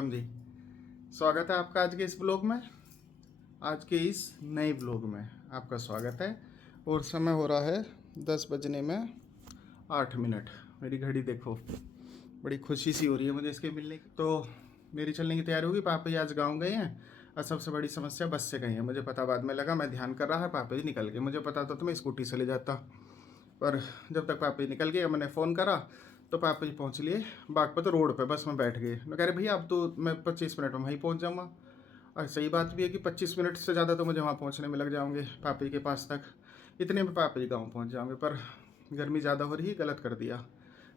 Ma'am जी, स्वागत है आपका आज के इस ब्लॉग में। आज के इस नए ब्लॉग में आपका स्वागत है। और समय हो रहा है 10 बजने में 8 मिनट। मेरी घड़ी देखो, बड़ी खुशी सी हो रही है मुझे इसके मिलने की। तो मेरी चलने की तैयारी होगी। पापा जी आज गांव गए हैं और सबसे बड़ी समस्या बस से गई है। मुझे पता बाद में लगा, मैं ध्यान कर रहा है पापा जी निकल गए। मुझे पता था तो मैं स्कूटी से ले जाता, पर जब तक पापा जी निकल गए मैंने फ़ोन करा तो पापा जी पहुँच लिए बागपत रोड पे। बस में बैठ गए। मैं कह रहे भैया अब तो मैं 25 मिनट में वहीं पहुँच जाऊँगा। और सही बात भी है कि 25 मिनट से ज़्यादा तो मुझे वहाँ पहुँचने में लग जाओगे पापा जी के पास तक। इतने में पापा जी गाँव पहुँच जाओगे, पर गर्मी ज़्यादा हो रही है, गलत कर दिया।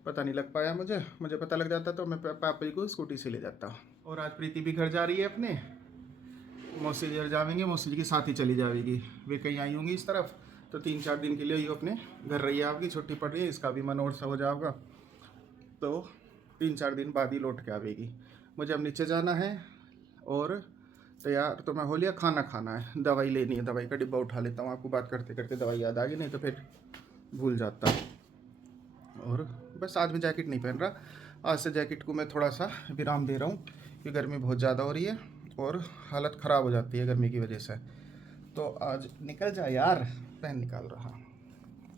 पता नहीं लग पाया मुझे पता लग जाता तो मैं पापा जी को स्कूटी से ले जाता। और आज प्रीति भी घर जा रही है अपने मौसी जी घर जाएंगे। मौसी जी के साथ ही चली जाएगी। वे कहीं आई होंगी इस तरफ, तो 3-4 दिन के लिए ये अपने घर रही है। आपकी छुट्टी पड़ रही है, इसका भी मन और सा हो जाएगा, तो 3-4 दिन बाद ही लौट के आवेगी। मुझे अब नीचे जाना है और तैयार तो मैं हो लिया। खाना खाना है, दवाई लेनी है, दवाई का डिब्बा उठा लेता हूँ। आपको बात करते करते दवाई याद आ गई, नहीं तो फिर भूल जाता। और बस आज मैं जैकेट नहीं पहन रहा। आज से जैकेट को मैं थोड़ा सा विराम दे रहा हूँ क्योंकि गर्मी बहुत ज़्यादा हो रही है और हालत ख़राब हो जाती है गर्मी की वजह से। तो आज निकल जा यार। पेन निकाल रहा,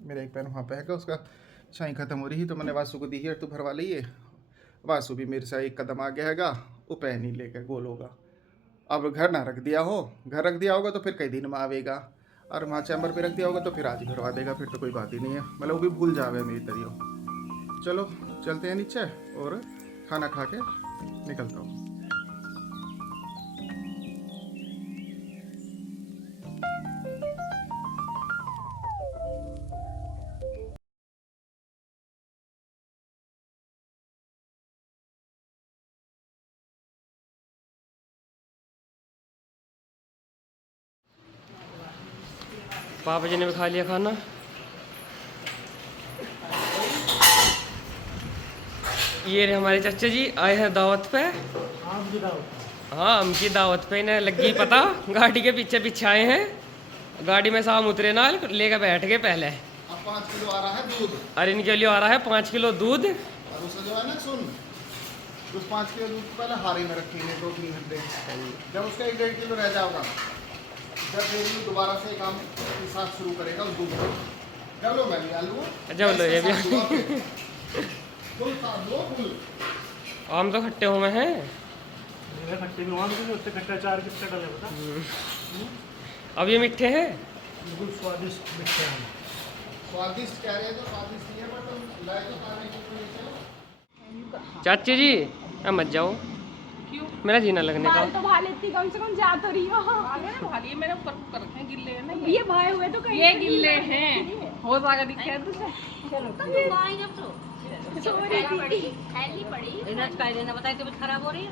मेरा एक पेन वहाँ पे है, उसका शाही ख़त्म हो रही है तो मैंने वासु को दी है, तू भरवा ली है। वासु भी मेरे से एक कदम आ गया हैगा, वो पेन ही लेकर गोल होगा। अब घर ना रख दिया हो, घर रख दिया होगा तो फिर कई दिन में आवेगा, और वहाँ चैम्बर पे रख दिया होगा तो फिर आज ही भरवा देगा। फिर तो कोई बात ही नहीं है, मतलब वो भी भूल जावे मेरी तरियो। चलो चलते हैं नीचे और खाना खा के निकलता हूँ। पापा जी ने भी खा लिया खाना। ये रहे हमारे चाचा जी आए हैं दावत पे। हाँ, हम की दावत पे इन्हें लगी पता, गाड़ी के पीछे पीछे आए हैं। गाड़ी में शाम उतरे ना, लेकर बैठ गए पहले। अब 5 किलो आ रहा है दूध। और इनके लिए आ रहा है 5 किलो दूध। और उसे जो है ना सुन, उस 5 किलो दूध को पहले हारे में रखेंगे 2-3 घंटे। जब उसका 1-1.5 किलो रह जाएगा, जब डेली दोबारा से काम के साथ शुरू करेगा उस दूध को, जब लो मैं लिया लूँ। जब लो ये भी आम तो खट्टे हुए हैं। अब ये मीठे हैं, बिल्कुल स्वादिष्ट मीठे हैं। स्वादिष्ट कह रहे हैं तो स्वादिष्ट नहीं है, बट लाए तो खाने की कोई। चाची जी अब मत जाओ, क्यों? मेरा जीना लगने का। तो भा लेती, कम से कम जा तो रही हो। भाली मेरे ऊपर कर रखे हैं, गिल्ले हैं ना ये भाए हुए तो कहीं ये गिल्ले हैं, हो जाएगा दिखे तुझे। तबीयत खराब हो रही है,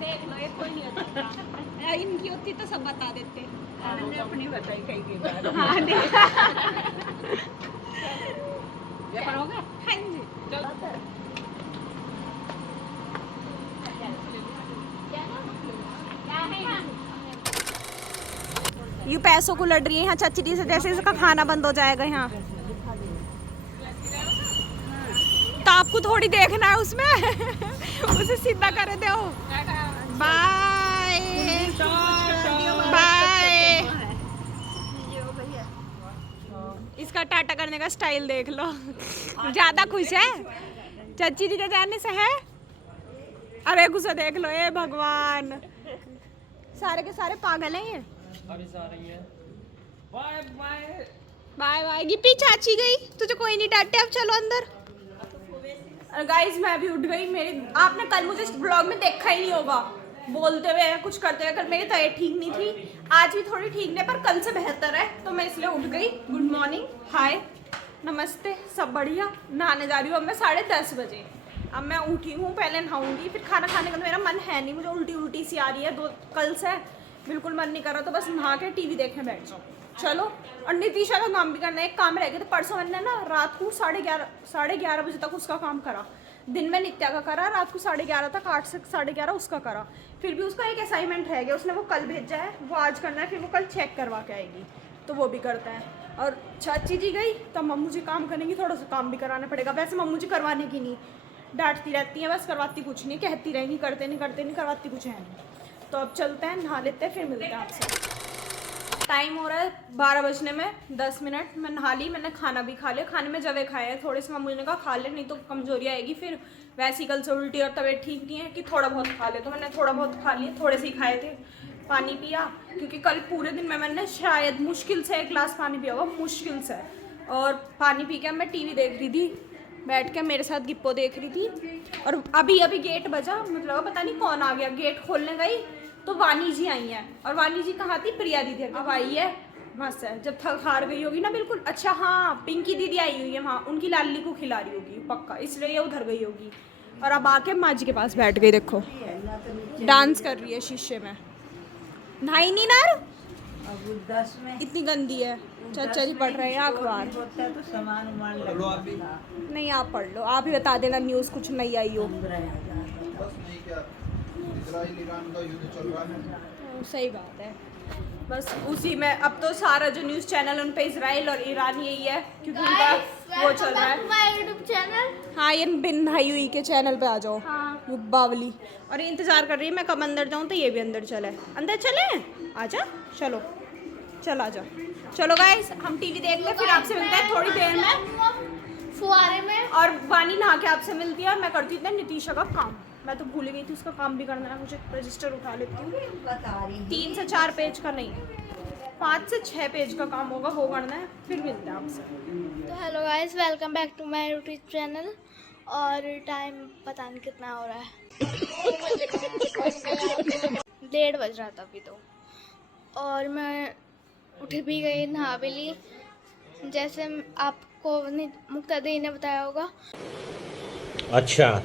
देख लो, ये कोई नहीं होता। इनकी होती तो सब बता देते। हमने अपनी बताई कहीं की बात। हाँ ये करोगे? हाँ जी, चल। यू पैसों को लड़ रही है यहाँ चाची जी से, जैसे इसका खाना बंद हो जाएगा यहाँ। तो आपको थोड़ी देखना है उसमें उसे सीधा कर दो। Bye bye. इसका टाटा करने का स्टाइल देख लो, ज्यादा खुश है चाची जी के जाने से है। अरे गुस्सा देख लो, ए भगवान, सारे के सारे पागल हैं ये। Bye bye bye bye. Gippy चाची गई, तुझे कोई नहीं डांटे, अब चलो अंदर। गाइस मैं अभी उठ गई। मेरे आपने कल मुझे इस ब्लॉग में देखा ही नहीं होगा बोलते हुए कुछ करते हुए। कल मेरी तबीयत ठीक नहीं थी, आज भी थोड़ी ठीक नहीं, पर कल से बेहतर है, तो मैं इसलिए उठ गई। गुड मॉर्निंग, हाय, नमस्ते, सब बढ़िया। नहाने जा रही हूँ अब मैं 10:30 बजे। अब मैं उठी हूँ, पहले नहाऊंगी, फिर खाना खाने का मेरा मन है नहीं। मुझे उल्टी उल्टी सी आ रही है कल से, बिल्कुल मन नहीं कर रहा, तो बस नहा के टीवी देखने बैठ जाऊँ। चलो, और नितीशा का काम भी करना है। एक काम रह गया, तो परसों मैंने ना रात को 11:30 बजे तक उसका काम करा। दिन में नित्या का करा, रात को 11:30 तक, 8 से 11:30 उसका करा। फिर भी उसका एक असाइनमेंट रह गया, उसने वो कल भेजा है, वो आज करना है, फिर वो कल चेक करवा के आएगी, तो वो भी करता है। और चाची जी गई तो मम्मू जी काम करेंगी, थोड़ा सा काम भी कराना पड़ेगा। वैसे मम्मू जी करवाने की नहीं, डांटती रहती हैं बस, करवाती कुछ नहीं, कहती रहेंगी करते नहीं करते नहीं, करवाती कुछ है नहीं। तो अब चलते हैं, नहा लेते हैं, फिर मिलते हैं आपसे। टाइम हो रहा है 12 बजने में 10 मिनट। मैं नहा ली, मैंने खाना भी खा लिया। खाने में जवे खाए हैं थोड़े से, मम्मी ने कहा खा ले नहीं तो कमजोरी आएगी फिर, वैसे ही कल से उल्टी और तबीयत ठीक नहीं है कि थोड़ा बहुत खा ले। तो मैंने थोड़ा बहुत खा लिया, थोड़े से ही खाए थे। पानी पिया क्योंकि कल पूरे दिन में मैंने शायद मुश्किल से 1 गिलास पानी पिया होगा, मुश्किल से। और पानी पी के मैं टीवी देख रही थी बैठ के, मेरे साथ गिप्पो देख रही थी। और अभी अभी गेट बजा, मतलब पता नहीं कौन आ गया। गेट खोलने गई तो वानी जी आई हैं, और वानी जी कहाँ थी, प्रिया दीदी अब आई है वहाँ से, जब थक हार गई होगी ना बिल्कुल। अच्छा हाँ, पिंकी दीदी आई हुई है वहाँ, उनकी लाली को खिला रही होगी पक्का, इसलिए ये उधर गई होगी। और अब आके माँ जी के पास बैठ गई, देखो डांस कर रही है शीशे में। नहाई नहीं ना अब 10 में इतनी गंदी है। चाचा जी पढ़ रहे हैं अखबार। होता है तो सामान उमान लगता नहीं आप पढ़ लो, आप ही बता देना न्यूज़ कुछ नई आई हो। बस नहीं क्या, इजराइल ईरान का युद्ध चल रहा है। सही बात है, बस उसी में अब तो सारा जो न्यूज़ चैनल उन पे इजराइल और ईरान यही है, क्योंकि उनका वो चल रहा है। YouTube channel. हाँ, ये बिन भाई हुई के चैनल पे आ जाओ। हाँ। बावली, और ये इंतजार कर रही है मैं कब अंदर जाऊँ, तो ये भी अंदर चले। अंदर चले, आजा, चलो चल आजा। चलो गाइस, हम टीवी देख ले, फिर आपसे मिलते हैं थोड़ी देर में फुहारे में। और वानी नहा के आपसे मिलती है। और मैं करती हूँ नितीशा का काम, मैं तो भूल गई थी उसका काम भी करना है मुझे। रजिस्टर उठा लेती हूँ, बता रही 3 से 4 पेज का नहीं, 5 से 6 पेज का काम होगा, वो करना है। फिर मिलते हैं आपसे। तो hello guys, welcome back to my YouTube channel. और टाइम पता नहीं कितना हो रहा है, 1:30 बज रहा था अभी तो। और मैं उठ भी गई, नहा भी ली, जैसे आपको मुक्ता दी ने बताया होगा अच्छा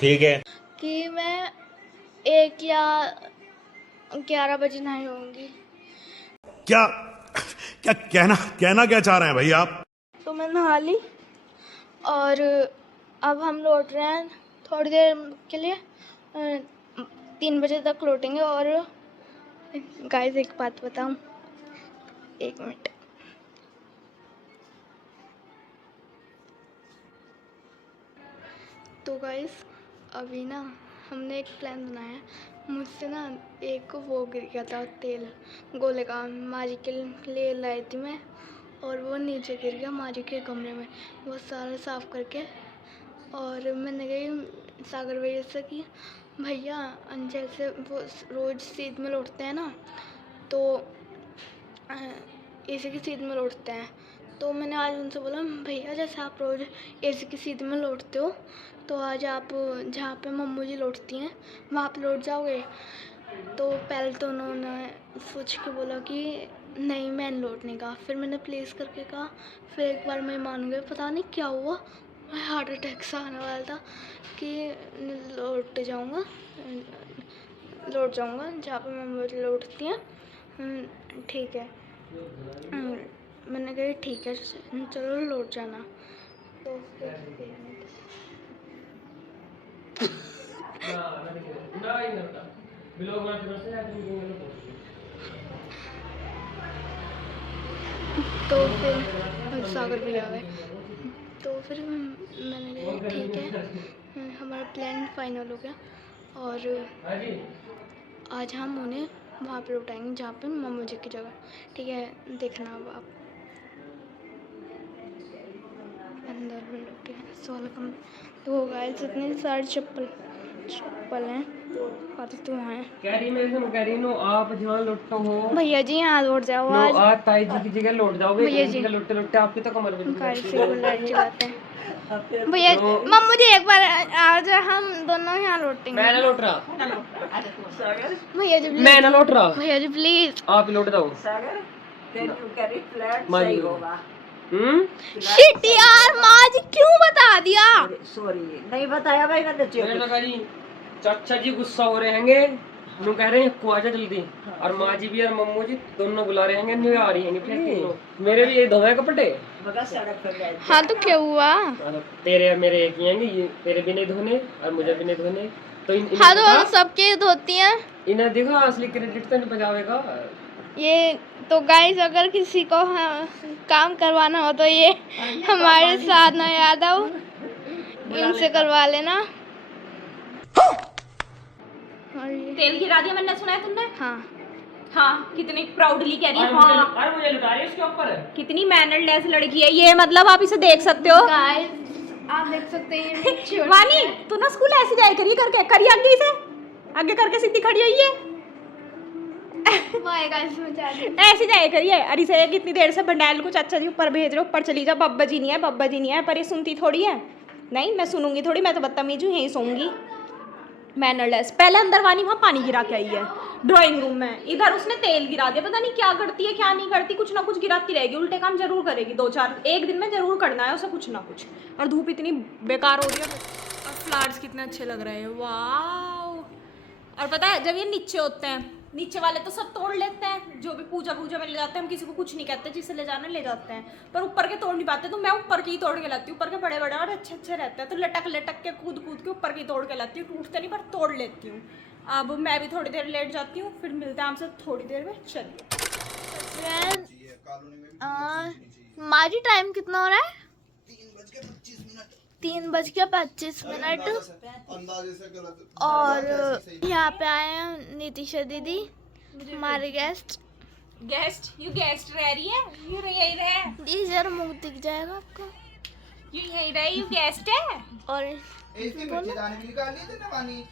ठीक है कि मैं 1 या 11 बजे नहाई होंगी। क्या क्या कहना क्या चाह रहे हैं भाई आप? तो मैं नहा ली और अब हम लौट रहे हैं थोड़ी देर के लिए, 3 बजे तक लौटेंगे। और गाइस एक बात बताऊं, 1 मिनट। तो गाइस अभी ना हमने एक प्लान बनाया है। मुझसे ना एक वो गिर गया था तेल गोले का, माजी के लिए लाई थी मैं, और वो नीचे गिर गया माजी के कमरे में। वो सारा साफ़ करके, और मैंने कही सागर भैया से कि भैया जैसे वो रोज़ सीध में लौटते हैं ना, तो एसी की सीध में लौटते हैं। तो मैंने आज उनसे बोला भैया जैसे आप रोज़ एसी की सीध में लौटते हो, तो आज आप जहाँ पे मम्मू जी लौटती हैं वहाँ पे लौट जाओगे। तो पहले तो उन्होंने सोच के बोला कि नहीं मैं लौटने का, फिर मैंने प्लीज़ करके कहा, फिर एक बार मैं मान गई, पता नहीं क्या हुआ, हार्ट अटैक सा आने वाला था कि लौट जाऊँगा जहाँ पे मम्मी जी लौटती हैं। ठीक है, मैंने कहा ठीक है चलो लौट जाना। तो फिर सागर भी आ गए। तो फिर मैंने कहा ठीक है, हमारा प्लान फाइनल हो गया और आज हम उन्हें वहाँ पे लौटाएंगे जहाँ पे मम्मी जी की जगह। ठीक है, देखना अब आप। अंदर में लौटे हैं 16 कम। तो गाइस इतने सारे चप्पल हैं और तो हैं। कह रही नो आप जहाँ लौटते हो भैया जी यहाँ लौट जाओ नो, आज। आज ताई जी की जगह लौट जाओगे। भैया जी लौटते लौटते आपकी तो कमर में कार से बुलेट चलाते हैं। भैया मम्मू जी एक बार आज हम दोनों यहाँ लौटेंगे। मैं ना लौट रहा, भैया जी मैं ना लौट रहा, भैया जी प्लीज। आप ही लौट जाओ। सागर तेरी करी फ्लैट मानी सही लो। होगा। शिट यार, माँ जी क्यों बता दिया? सॉरी नहीं बताया भाई, मैं तो मेरे चुप। लगा जी चाचा जी गुस्सा हो रहे हैंगे, नु कह रहे हैं को आजा जल्दी, और माँ जी भी और मम्मू जी दोनों बुला रहे हैंगे, न्यू आ रही है फिर मेरे भी ये धोए कपड़े। मगर सड़क पर गए थे। हाँ तो क्या हुआ? तेरे और मेरे एक ही हैंगे, ये तेरे भी नहीं धोने और मुझे भी नहीं धोने। तो हाँ तो हम सबके धोती हैं। इन्हें देखो असली क्रेडिट तो नहीं बजावेगा ये तो गाइस, अगर किसी को काम करवाना हो तो ये हमारे साथ ना यादव इनसे करवा लेना। और ये तेल गिरा दिया मैंने, सुना है तुमने? हाँ हाँ, कितनी प्राउडली कह रही है हाँ। अरे मुझे लुटा रही है इसके ऊपर। कितनी मैनरलेस लड़की है ये, मतलब आप इसे देख सकते हो। गाइस आप देख सकते हैं वानी तू ना स्कूल ऐसे जाए करिए, करके करिए आगे इसे, आगे करके सीधी खड़ी हुई है। बाय गाइस मैं जा रही हूँ। ऐसे जाए करिए। अरे से कितनी देर से बंडैल को चाचा जी ऊपर भेज रहे हो, ऊपर चली जा, बब्बा जी नहीं है, बब्बा जी नहीं है। पर ये सुनती थोड़ी है। नहीं मैं सुनूंगी थोड़ी, मैं तो बदतमीज हूँ, यहीं सोऊंगी। मैनरलेस। पहले अंदर वानी वहाँ पानी गिरा के आई है ड्राइंग रूम में, इधर उसने तेल गिरा दिया। पता नहीं क्या करती है क्या नहीं करती, कुछ ना कुछ गिराती रहेगी, उल्टे काम जरूर करेगी। 2-4 एक दिन में जरूर करना है उसे कुछ ना कुछ। और धूप इतनी बेकार हो रही है। और फ्लावर्स कितने अच्छे लग रहे हैं, वाओ। और पता है जब ये नीचे होते हैं, नीचे वाले तो सब तोड़ लेते हैं, जो भी पूजा में ले जाते हैं, हम किसी को कुछ नहीं कहते, जिसे ले जाना ले जाते हैं। पर ऊपर के तोड़ नहीं पाते, तो मैं ऊपर के ही तोड़ के लाती हूँ। ऊपर के बड़े बड़े और अच्छे अच्छे रहते हैं, तो लटक के कूद के ऊपर के तोड़ के लाती हूँ। टूटते नहीं पर तोड़ लेती हूँ। अब मैं भी थोड़ी देर लेट जाती हूँ, फिर मिलते हैं आपसे थोड़ी देर में। चलिए माजी टाइम कितना हो रहा है? 3:25 और यहाँ पे आए हैं नितिशा दीदी हमारे गेस्ट। यू गेस्ट रह रही है, यू यही रहे, दीदी जरा मुंह दिख जाएगा आपको। यू यही रहे, यू गेस्ट है। और इसके मीठे दाने भी निकाल लिए थे ना वानी?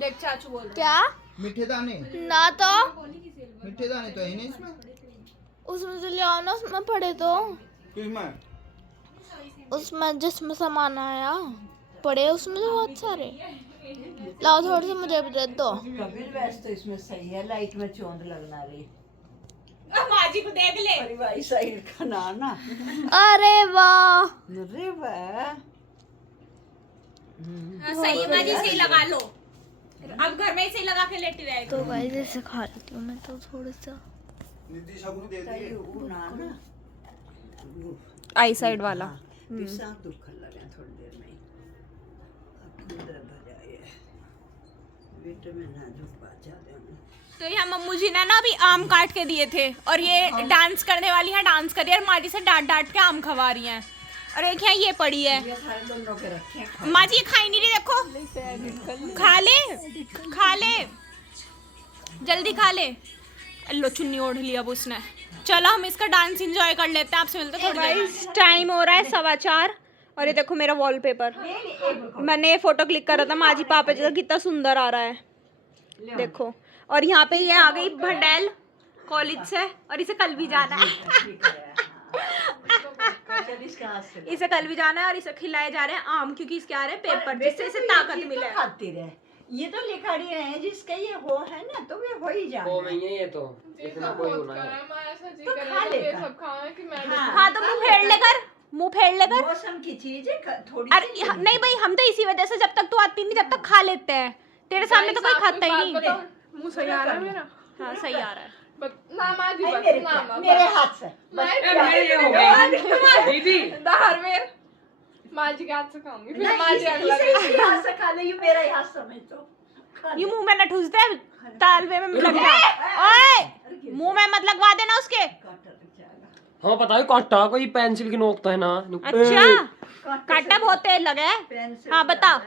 देख चाचू बोल रहे क्या मीठे दाने, ना तो मीठे दाने तो है नहीं इसमें। उसमें से ले आओ ना, उसमें पड़े तो किसमें? उसमें जिसमें सामान आया पड़े उसमें से बहुत सारे। लाओ थोड़े से मुझे भी दे दो। कभी वैसे तो इसमें सही है, लाइट में चोंद लगना रही। माजी को देख ले। अरे भाई साइड का ना अरे वाह अरे वाह, सही है माजी, सही लगा लो। अब घर में इसे लगा के लेटी रहेगी। तो गाइस ऐसे खा लेती हूँ मैं तो थोड़ा सा। वो ना ना आई साइड वाला पिसा दुख लगे थोड़ी देर में अब अंदर भर जाए विटामिन ना दुख बात जाते हैं। तो यहाँ मम्मू जी ने ना अभी आम काट के दिए थे, और ये डांस करने वाली है, डांस कर रही है, और माजी से डांट के आम खवा रही हैं। और एक यहाँ ये पड़ी है, ये सारे दोनों के रखे हैं। माँ जी ये खाई नहीं रही, देखो। खा ले जल्दी खा ले। लो चुन्नी ओढ़ लिया अब उसने। चलो हम इसका डांस एंजॉय कर लेते हैं, आपसे मिलते हैं थोड़ी देर। टाइम हो रहा है 4:15 और ये देखो मेरा वॉलपेपर। मैंने ये फोटो क्लिक करा था माँ जी पापा जी का, कितना सुंदर आ रहा है देखो। और यहाँ पे ये आ गई भंडेल कॉलेज से, और इसे कल भी जाना है। इसे कल भी जाना है, और इसे खिलाए जा रहे हैं आम, क्योंकि इसके आ रहे हैं पेपर, जिससे इसे ताकत मिले। खाती रहे, ये तो लिखा रही है जिसका ये हो है ना, तो वे हो ही जाए। वो नहीं है ये तो, इतना कोई होना है। तो खा लेगा। हाँ तो मुंह फेर लेकर। मौसम की चीज है थोड़ी। अरे नहीं भाई, हम तो इसी वजह से जब तक तू आती नहीं, जब तक खा लेते हैं। तेरे सामने तो कोई खाता ही नहीं। मुंह सही आ रहा है मेरा? हाँ सही आ रहा है। ना माजी बस, ना मेरे हाथ से दीदी दार में माजी के हाथ से खाऊंगी, फिर माजी अगला इसी हाथ से खा ले, ये मेरा ही हाथ समझ तो। ये मुंह में न ठूस दे, तालवे में लग जा। ओए मुंह में मत लगवा देना उसके। हाँ पता है, काटा कोई पेंसिल की नोक तो है ना। अच्छा काटा बहुत तेज लगा है। हाँ बता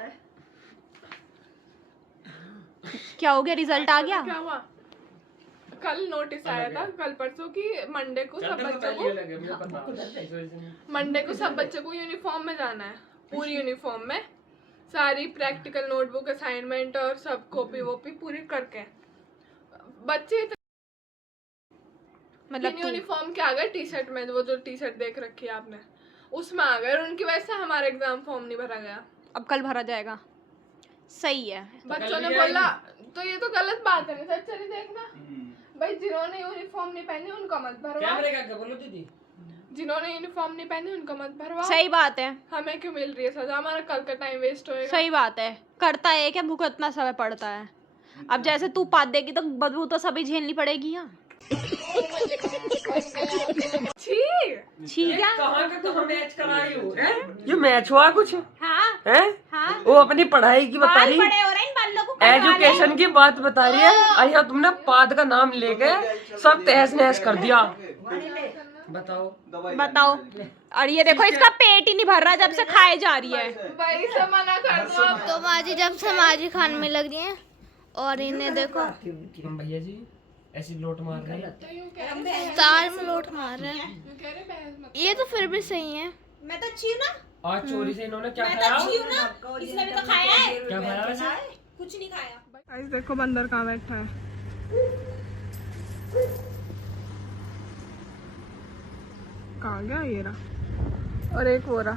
क्या हो गया, रिजल्ट आ गया? क्या हुआ? कल नोटिस आया था, कल परसों की मंडे को सब बच्चों को यूनिफॉर्म में जाना है, पूरी यूनिफॉर्म में, सारी प्रैक्टिकल नोटबुक असाइनमेंट और सब कॉपी वॉपी पूरी करके। बच्चे मतलब यूनिफॉर्म के आ गए, टी शर्ट में, वो जो टी शर्ट देख रखी है आपने उसमें आ गए, और उनकी वजह से हमारा एग्जाम फॉर्म नहीं भरा गया। अब कल भरा जाएगा। सही है। बच्चों ने बोला तो ये तो गलत बात है ना सर, चलिए देखना भाई, जिन्होंने यूनिफॉर्म नहीं पहनी उनका मत भरवा। बोलो दीदी, जिन्होंने यूनिफॉर्म नहीं पहनी उनका मत भरवा। सही बात है। हमें क्यों मिल रही है सजा? हमारा कल का टाइम वेस्ट होएगा। सही बात है। करता है क्या, भुगतना समय पड़ता है। अब जैसे तू पाद देगी तो बदबू तो सभी झेलनी पड़ेगी। यहाँ ठीक है। कहाँ का तो मैच करा रही हो? ये मैच हुआ कुछ? हाँ है? हाँ। वो अपनी पढ़ाई की बता रही, बड़े हो रहे हैं इन बालों को कटवा ले। एजुकेशन की बात बता रही है। अय्या तुमने पाद का नाम लेके सब तहस नहस कर दिया। बताओ। बताओ। और ये देखो इसका पेट ही नहीं भर रहा जब से खाए जा रही है। वही से मना कर दो अब। तो माँ जी जब से माँ जी खाने में लग रही हैं और इन्हें देखो हम भैया जी ऐसी लोट मार रहे हैं। तो यूं कह रहे हैं, तार में लोट मार रहे हैं। यूं कह रहे हैं, बहस मत। ये तो फिर भी सही है। मैं तो अच्छी हूँ ना, आज चोरी से इन्होंने क्या मैं तो खाया? अच्छी हूँ ना, इसने भी तो खाया है। क्या खाया वैसे? कुछ नहीं खाया। गाइस देखो बंदर कहाँ बैठा है। कहाँ गया ये रहा और एक वो रहा।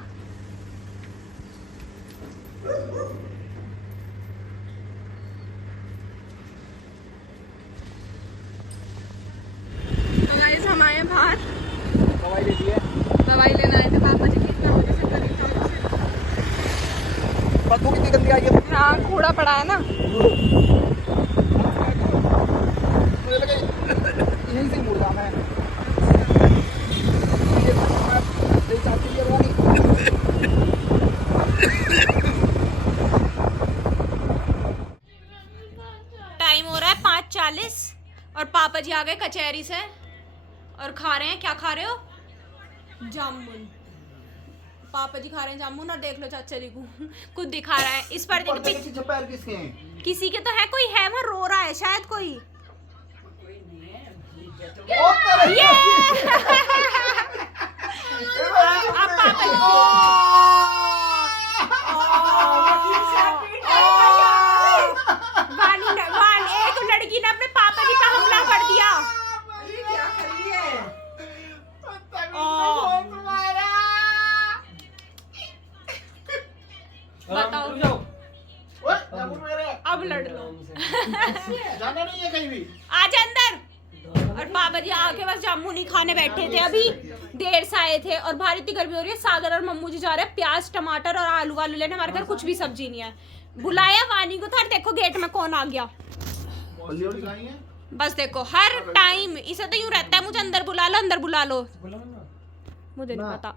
तो गाइस हम आए बाहर दवाई लेना है। तो पापा जी कितना मुझे से करीब बदबू कितनी गंदी आई है। हाँ कूड़ा पड़ा है ना। मुझे लगा यहीं से ही मुड़ जाना है। टाइम हो रहा है 5:40 और पापा जी आ गए कचहरी से और खा रहे हैं। क्या खा रहे हो? जामुन। पापा जी खा रहे हैं जामुन और देख लो चाचा जी को खुद दिखा रहा है। इस पर पैर किसके हैं? किसी के तो है, कोई है वहाँ रो रहा है शायद कोई। ये अब पापा जी एक लड़की ने अपने पापा जी पे हमला कर दिया। क्या करिए? बताओ। ओए, जामुन मेरे। अब लड़ लो। जाना नहीं है कहीं भी। आज अंदर। और पापा जी आके बस जामुन ही खाने बैठे थे, अभी देर से आए थे और भारी इतनी गर्मी हो रही है। सागर और मम्मू जी जा रहे हैं प्याज टमाटर और आलू वालू लेने। हमारे घर कुछ भी सब्जी नहीं है। बुलाया वानी को था, देखो गेट में कौन आ गया। बस देखो हर टाइम इसे तो यूं रहता है, मुझे अंदर बुला लो अंदर बुला लो। मुझे नहीं पता।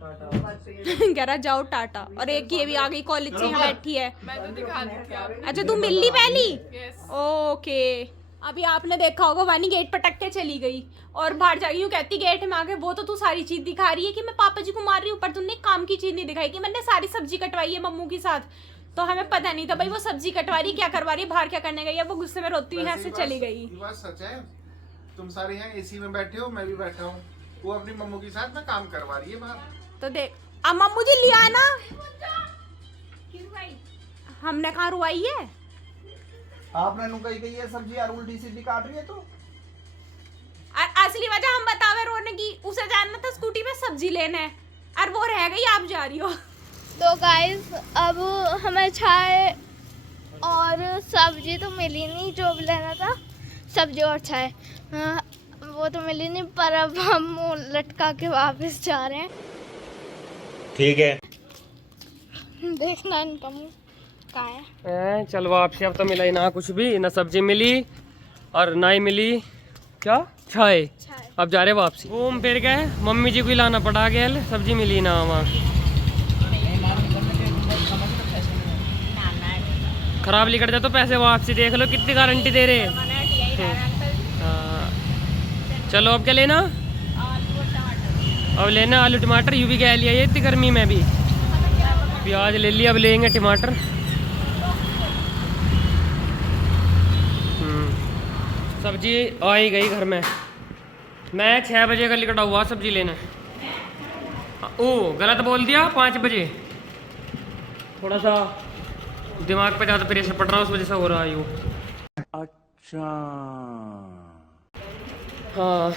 कह रहा जाओ टाटा। और एक ये भी आ गई कॉलेज से, यहाँ बैठी है। मैं तो दिखा दी थी आपको। अच्छा तुम मिल ली पहली? यस। ओके। अभी आपने देखा होगा वानी गेट पर टक के चली गई और बाहर जाके यूं कहती गेट में आके वो तो तू सारी चीज दिखा रही है कि मैं पापा जी को मार रही हूँ, पर तुमने काम की चीज नहीं दिखाई कि मैंने सारी सब्जी कटवाई है मम्मू के साथ। तो हमें पता नहीं था भाई वो सब्जी कटवा रही है, क्या करवा रही है, बाहर क्या करने गई है। वो गुस्से में रोती हुई यहाँ से चली गई। ये बात सच है। तुम सारे यहाँ एसी में बैठे हो, मैं भी बैठा हूँ। वो अपनी मम्मू के साथ में काम करवा रही है बाहर। तो देख अब मम्मू जी लिया ना, हमने कहाँ रुआई है। आपने नु कही गई है सब्जी यार उल्टी सीधी काट रही है तो। असली वजह हम बतावे रोने की, उसे जाना था स्कूटी पे सब्जी लेने और वो रह गई, आप जा रही हो। तो गाइस अब हमें चाय और सब्जी तो मिली नहीं, जो भी लेना था सब्जी और चाय वो तो मिली नहीं, पर अब हम मुंह लटका के वापस जा रहे हैं। ठीक है। देखना इनका मुंह कहाँ है। चल वापसी। अब तो मिला ही ना कुछ भी, ना सब्जी मिली और ना ही मिली क्या चाय। अब जा रहे वापसी। घूम फिर गए, मम्मी जी को लाना पड़ा गया, सब्जी मिली ना वहाँ। खराब लिखट जाए तो पैसे वापसी। देख लो कितनी गारंटी दे रहे। हाँ चलो अब क्या लेना? अब लेना आलू टमाटर। यूं भी क्या लिया ये इतनी गर्मी में भी। प्याज ले लिया, अब लेंगे टमाटर। सब्जी आ ही गई घर में। मैं 6 बजे का निकटा हुआ सब्जी लेना। ओ गलत बोल दिया, 5 बजे। थोड़ा सा दिमाग पे ज़्यादा प्रेशर पड़ रहा है, उस वजह से हो रहा है यूँ। अच्छा। हाँ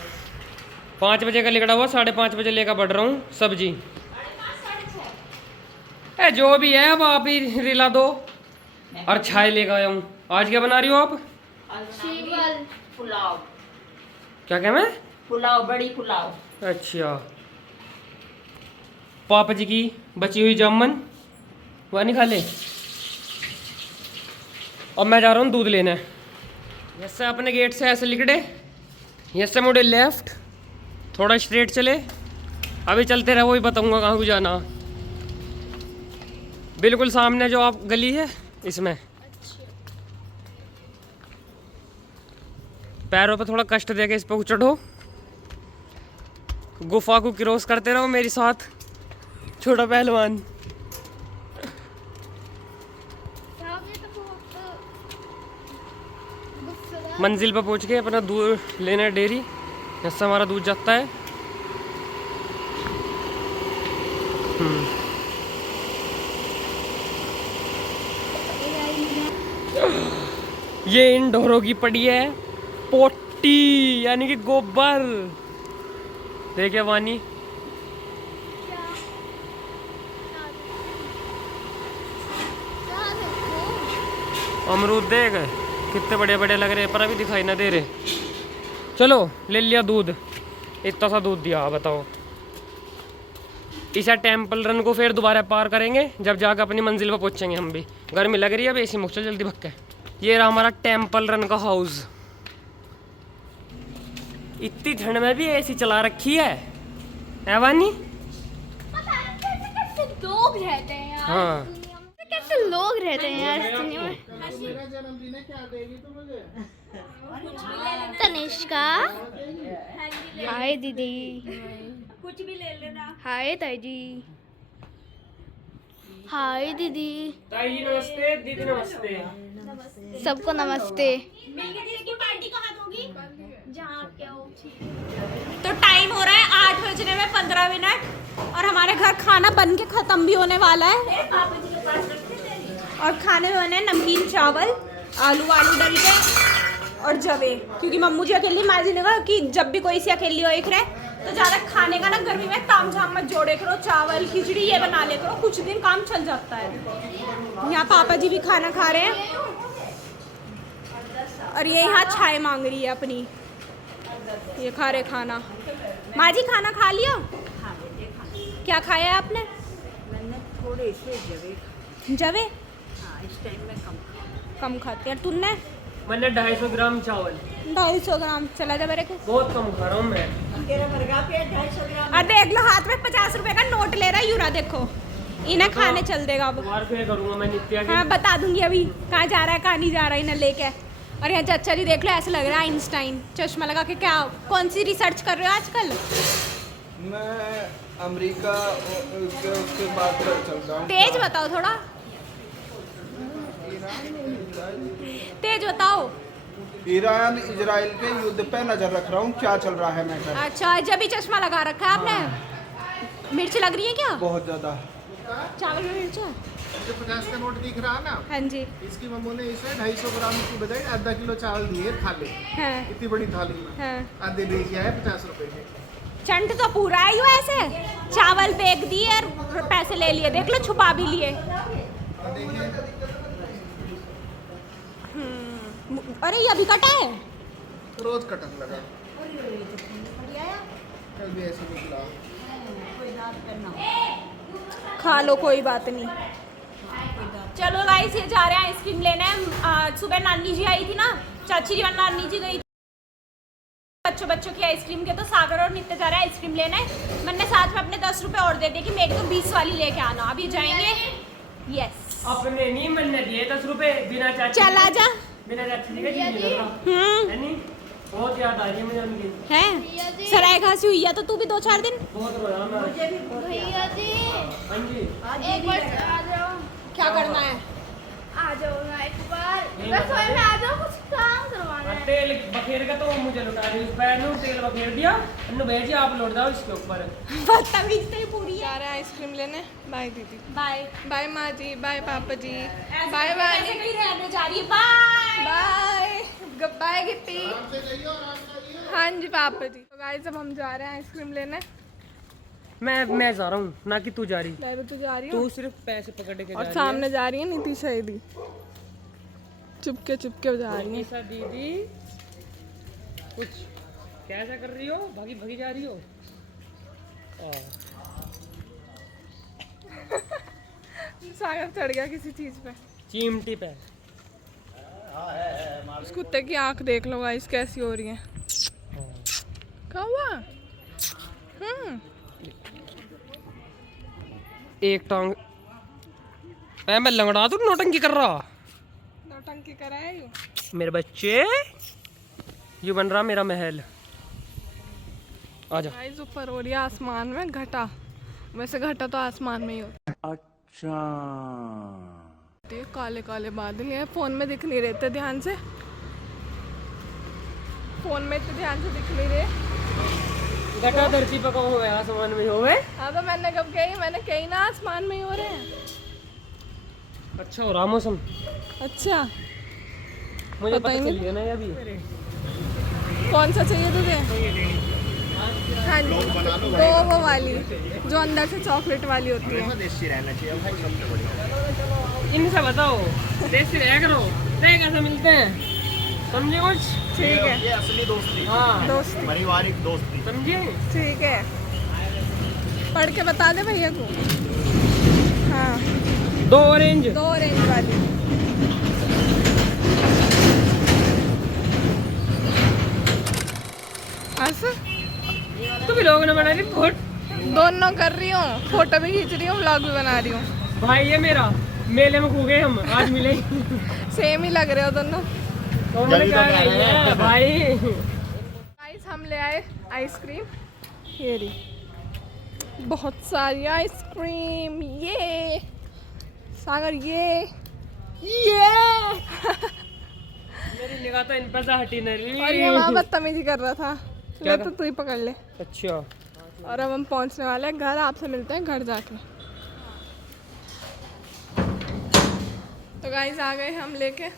5 बजे का निकटा हुआ, 5:30 बजे लेकर बढ़ रहा हूँ सब्जी। जो भी है अब आप ही रिला दो। और छाय लेकर आया हूँ। आज क्या बना रही हो आप? पुलाव। क्या मैं? पुलाव, बड़ी पुलाव। अच्छा। पापा जी की बची हुई जामुन वह नहीं खा ले। अब मैं जा रहा हूँ दूध लेने। जैसे अपने गेट से ऐसे लिकड़े, जैसे मुड़े लेफ्ट, थोड़ा स्ट्रेट चले। अभी चलते रहे, वही बताऊंगा कहाँ को जाना। बिल्कुल सामने जो आप गली है इसमें। पैरों पे थोड़ा कष्ट देके इस पे चढ़ो, गुफा को क्रॉस करते रहो मेरे साथ, छोटा पहलवान। मंजिल पर पहुंच के अपना दूध लेना है डेयरी, जिससे हमारा दूध जाता है। ये इन ढोरों की पड़ी है पोटी, यानी कि गोबर। देखे वानी, अमरूद देख कितने बड़े बड़े लग रहे, पर अभी दिखाई ना दे रहे। चलो ले लिया दूध, इतना सा दूध दिया। बताओ, इस टेम्पल रन को फिर दोबारा पार करेंगे जब जाकर अपनी मंजिल पर पहुंचेंगे। हम भी गर्मी लग रही है, अब एसी मुख, चल जल्दी भक्के। ये रहा हमारा टेम्पल रन का हाउस। इतनी ठंड में भी एसी चला रखी है वानी। कैसे लोग रहते हैं यार, हाँ, कैसे लोग रहते हैं यार इस दुनिया में। मेरा जन्मदिन है, क्या देगी तू मुझे? तनिष्का, हाय दीदी। कुछ भी ले लेना। हाय ताई जी। हाय दीदी। ताई जी नमस्ते, दीदी नमस्ते, सबको नमस्ते। पार्टी कहाँ होगी? जहाँ क्या हो। तो टाइम हो रहा है 8 बजने में 15 मिनट और हमारे घर खाना बन के खत्म भी होने वाला है। और खाने में बने नमकीन चावल, आलू डल के और जवे, क्योंकि मम्मू जी अकेली, माँ जी ने कहा कि जब भी कोई सी अकेली हो एक रहे तो ज़्यादा खाने का ना गर्मी में ताम झाम मत जोड़े करो, चावल खिचड़ी ये बना ले करो, कुछ दिन काम चल जाता है। यहाँ पापा जी भी खाना खा रहे हैं और ये यहाँ चाय मांग रही है अपनी, ये खा रहे खाना। माँ जी खाना खा लिया? क्या खाया आपने? मैंने थोड़े से जवे हाँ, इस टाइम में कम खाते हैं। तुमने? मैंने 250 ग्राम चावल। 250 ग्राम चला जा मेरे को। बहुत कम खा रहा हूँ मैं। तेरा बर्गा पे 250 ग्राम। और देख लो हाथ में 50 रुपए का नोट ले रहा है यूरा, देखो इन्हें खाने चल देगा अब। बाहर पे करूँगा मैं नित्या की। हाँ बता दूंगी अभी कहाँ जा रहा है कहाँ नहीं जा रहा है इन्हें लेके। और यहाँ चाचा जी देख लो, ऐसा लग रहा है आइंस्टाइन, चश्मा लगा के। क्या कौन सी रिसर्च कर रहे हो आजकल? मैं अमेरिका के उसके बाद पर चल रहा हूँ। तेज बताओ थोड़ा, तेज बताओ। ईरान इजराइल के युद्ध पे नजर रख रहा हूँ, क्या चल रहा है मैटर। अच्छा, जब भी चश्मा लगा रखा है आपने। मिर्च लग रही है क्या? बहुत ज्यादा। चावल में मिर्च है? जो 50 का नोट दिख रहा है ना, हाँ जी। इसकी मम्मू ने इसे 250 ग्राम की बजाय आधा किलो चावल दिए थाली, हाँ इतनी बड़ी थाली में हाँ। आधे दे दिया है 50 रुपए के। चंट तो पूरा है यू, ऐसे चावल फेंक दिए और पैसे ले लिए, देख लो छुपा भी लिए। अरे ये अभी कटा है? रोज कटन लगा, कल भी ऐसे निकला। खा लो कोई बात नहीं। चलो गाइस, ये जा रहे हैं आइसक्रीम लेने। सुबह नानी जी आई थी ना, चाची जी और नानी जी गई बच्चों की आइसक्रीम के, तो सागर और नित्य जा रहे हैं आइसक्रीम लेने। मैंने साथ में अपने 10 रुपए और दे दिए कि मेरी तो 20 वाली लेके आना। अभी जाएंगे। यस, अपने नहीं मैंने दिए 10 रुपए बिना चाची। चल आजा। बिना चाची जी का जी नहीं लग रहा है नहीं। बहुत याद आ रही है मुझे उनकी। है सराय खांसी हुई है तो तू भी 2-4 दिन। बहुत रोया मैं। भैया जी, हाँ जी, एक बार आ जाओ। क्या करना है? आ जाओ ना एक बार, रसोई में आ जाओ, कुछ काम करवाना है। तेल बखेर का तो मुझे लुटा रही, उस पैर ने तेल बखेर दिया। अन्नू भेजी आप लौट जाओ इसके ऊपर। बदतमीज तो पूरी है। जा रहे हैं आइसक्रीम लेने। बाय दीदी, बाय बाय माँ जी, बाय पापा जी, बाय बाय कहीं रहने जा रही है। बाय बाय बाय गिट्टी। हाँ जी पापा जी। तो गाइस अब हम जा रहे हैं आइसक्रीम लेने। मैं जा रहा हूँ, ना कि तू जा रही। मैं तू जा रही तू हूँ सिर्फ पैसे पकड़ के जा और रही सामने जा रही है नीति शहीदी, चुपके चुपके जा रही है। है। ऐसा दीदी कुछ कैसा कर रही हो? भागी भागी जा रही हो? सागर चढ़ गया किसी चीज पे, चिमटी पे। उस कुत्ते की आंख देख लो गाइस कैसी हो रही है। क्या हुआ? एक टांग मैं लंगड़ा तू नौटंकी कर रहा। नौटंकी कराए यू। मेरे बच्चे, ये बन रहा मेरा महल। आ जा। गाइस ऊपर हो रही है आसमान में घटा, वैसे घटा तो आसमान में ही होता है। अच्छा। काले काले बादल हैं, फोन में दिख नहीं रहे थे ध्यान से, फोन में इतने ध्यान से दिख नहीं रहे। घटा धरती पर कब हुए, आसमान में हुए। हाँ तो मैंने कब कही, मैंने कही ना आसमान में ही हो रहे हैं। अच्छा हो रहा मौसम। अच्छा मुझे पता पता ही नहीं। चल गया ना अभी। कौन सा चाहिए तुझे? हाँ जी, तो वो वाली जो अंदर से चॉकलेट वाली होती है। देसी रहना चाहिए भाई, सबसे बढ़िया। इनसे बताओ देसी रह करो, रह कैसे मिलते हैं, समझे कुछ? ठीक है, ये असली दोस्ती, हाँ दोस्ती, पारिवारिक दोस्ती। समझे। ठीक है, पढ़ के बता दे भैया को। हाँ 2 ऑरेंज। 2 ऑरेंज वाली। ऐसा तू भी लोग ने बना रही फोट। दोनों कर रही हूँ, फोटो भी खींच रही हूँ, व्लॉग भी बना रही हूँ। भाई ये मेरा मेले में खो गए हम, आज मिले। सेम ही लग रहे हो दोनों। तो मैंने क्या है भाई। गाइस हम ले आए आइसक्रीम, ये रही बहुत सारी आइसक्रीम। ये सागर ये मेरी निगाह तो इन पर से हटी नहीं। और ये वहाँ बदतमीजी कर रहा था, क्या तो तू ही पकड़ ले। अच्छा और अब हम पहुँचने वाले हैं घर, आपसे मिलते हैं घर जाके। तो गाइस आ गए हम लेके।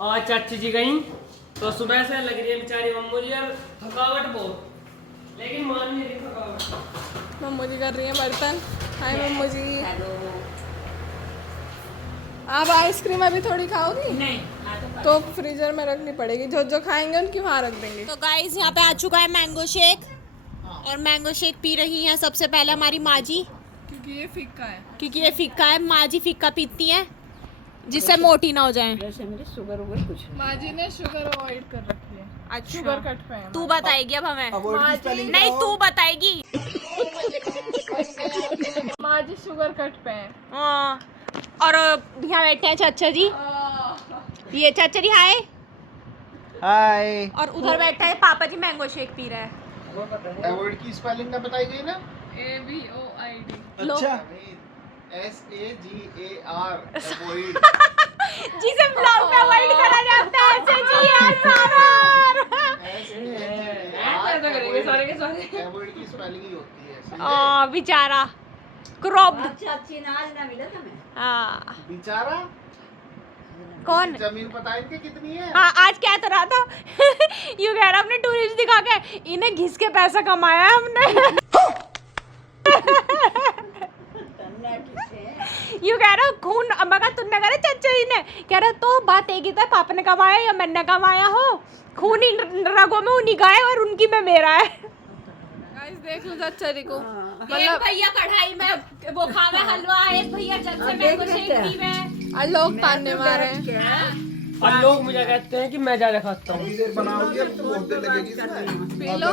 आज चाची जी गई तो सुबह से लग रही है बेचारी मम्मू जी, और थकावट बहुत, लेकिन मान नहीं रही थकावट। मम्मू जी कर रही है बर्तन। हाय मम्मू जी। आप आइसक्रीम अभी थोड़ी खाओगी? नहीं तो फ्रीजर में रखनी पड़ेगी, जो जो खाएंगे उनकी वहाँ रख देंगे। तो गाइस यहाँ पे आ चुका है मैंगो शेक, और मैंगो शेक पी रही हैं सबसे पहले हमारी माँ जी, क्योंकि ये फीका है। क्योंकि ये फीका है। माँ जी फीका पीती हैं जिससे मोटी ना हो जाए। वैसे मेरी शुगर वुगर कुछ नहीं। माँ जी ने शुगर अवॉइड कर रखी है। अच्छा शुगर कट पे है। तू बताएगी अब हमें? माँ जी नहीं तू बताएगी। माँ जी शुगर कट पे है। हाँ, और यहाँ बैठे हैं चाचा जी, ये चाचा जी हाय। हाय। और उधर बैठा है पापा जी, मैंगो शेक पी रहा है। अवॉइड की स्पेलिंग ना बताई गई ना? AVOID। अच्छा SAGAR अवॉइड। जिसे ब्लॉग में अवॉइड करा जाता है ऐसे जी यार सारा। ऐसा करेंगे सारे के सारे। अवॉइड की स्पेलिंग ही होती है। बेचारा क्रॉप्ड। अच्छा अच्छी नाज ना मिला तुम्हें। हाँ बेचारा। कौन? जमीन पता है इनके कितनी है? हाँ आज क्या तो रहा था। यू कह रहा अपने टूरिस्ट दिखा के, इन्हें घिस के पैसा कमाया है हमने। यू कह रहा खून मगर तुमने कहा चाचा जी ने, कह रहा तो बात एक ही था, पापा ने कमाया या मैंने कमाया हो, खून ही रगों में उन्हीं का है और उनकी में मेरा है। गाइस देख लो चाचा जी को, एक मतलब भैया कढ़ाई में वो खावे हलवा, एक भैया जल से मैंगो शेक पीवे। लोग ताने मारे हैं। और लोग मुझे कहते हैं कि मैं ज्यादा खाता हूँ। बनाओगे बहुत देर लगेगी इसमें। P low.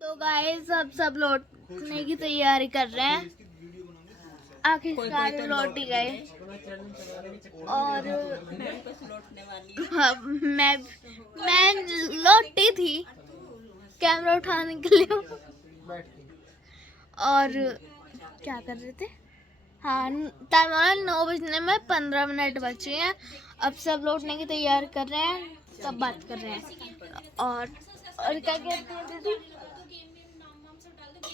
तो गाइस अब सब लौटने की तैयारी कर रहे हैं, आखिरकार लौट ही गए। और हाँ, मैं लौटी थी कैमरा उठाने के लिए। और क्या कर रहे थे? हाँ टाइम हो रहा है 9 बजने में 15 मिनट बचे हैं। अब सब लौटने की तैयारी कर रहे हैं, सब बात कर रहे हैं। और क्या कहते हैं दीदी?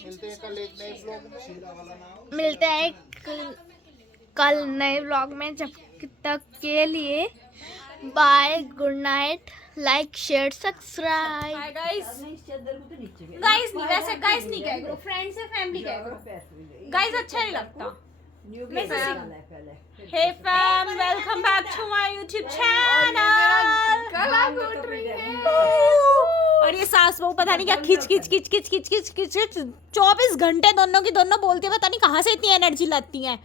मिलते हैं कल एक नए ब्लॉग में। मिलते हैं कल नए व्लॉग में। जब तक के लिए bye, good night, like share subscribe. Hi guys. Guys नहीं, वैसे गाइस नहीं कह करो, फ्रेंड्स से फैमिली कह करो। गाइस अच्छा नहीं लगता। Hey fam, welcome back to my YouTube channel. गला घोट रही है। और ये सास बहू पता नहीं क्या खिच खिच खिच खिच खिच खिच खिच 24 घंटे दोनों की दोनों बोलती है, पता नहीं कहाँ से इतनी एनर्जी लाती हैं।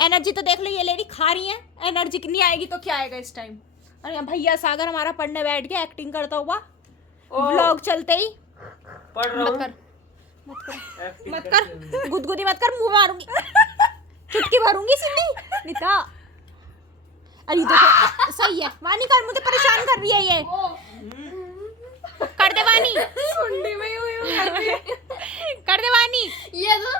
एनर्जी तो देख लो ये लेडी खा रही है, एनर्जी नहीं आएगी तो क्या आएगा इस टाइम। और यहाँ भैया सागर हमारा पढ़ने बैठ के एक्टिंग करता हुआ व्लॉग चलते ही पढ़ रहा मत हूँ कर मत कर गुदगुदी मत कर, मुंह मारूंगी, चुटकी भरूंगी सीधी निता। अरे देखो सही है वानी, कर मुझे परेशान कर रही है ये, कर दे वानी, सुंडी में ही हुई हूँ कर दे वानी। ये तो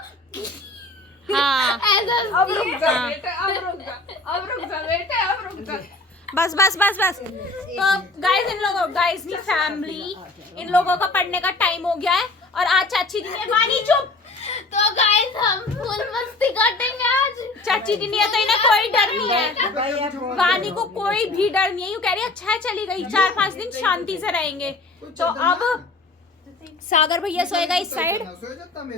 हाँ अब रुक जा बेटे, अब रुक जा बेटे, अब रुक जा। बस बस बस बस। तो गाइस की फैमिली, इन लोगों का पढ़ने का टाइम हो गया है और आज चाची जी ने, वानी चुप, तो गाइस हम फुल मस्ती काटेंगे आज। चाची जी ने तो इन्हें कोई डर नहीं है, वानी को कोई भी डर नहीं है, यूँ कह रही है अच्छा है चली गई, 4-5 दिन शांति से रहेंगे। तो अब सागर भैया सोएगा इस साइड,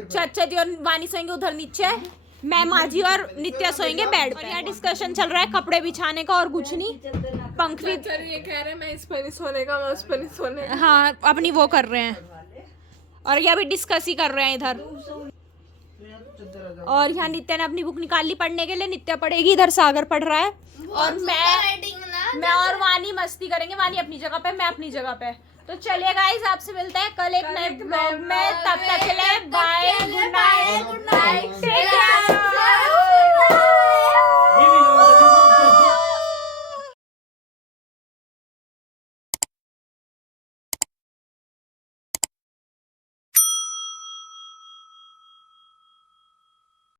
चाचा जी और वानी सोएंगे उधर नीचे, मैं माजी और नित्या सोएंगे बेड पर। यहाँ डिस्कशन चल रहा है कपड़े बिछाने का और कुछ नहीं। पंख भी सर ये कह रहे हैं मैं इस पर नहीं सोने का, मैं उस पर नहीं सोने का। हाँ अपनी वो कर रहे हैं और ये अभी डिस्कस ही कर रहे हैं इधर। और यहाँ नित्या ने अपनी बुक निकाल ली पढ़ने के लिए, नित्या पढ़ेगी, इधर सागर पढ़ रहा है और मैं और वानी मस्ती करेंगे, वानी अपनी जगह पे, मैं अपनी जगह पे। तो चलिए गाइस आपसे मिलते हैं कल एक नए ब्लॉग में, तब तक के लिए bye, good night, take care.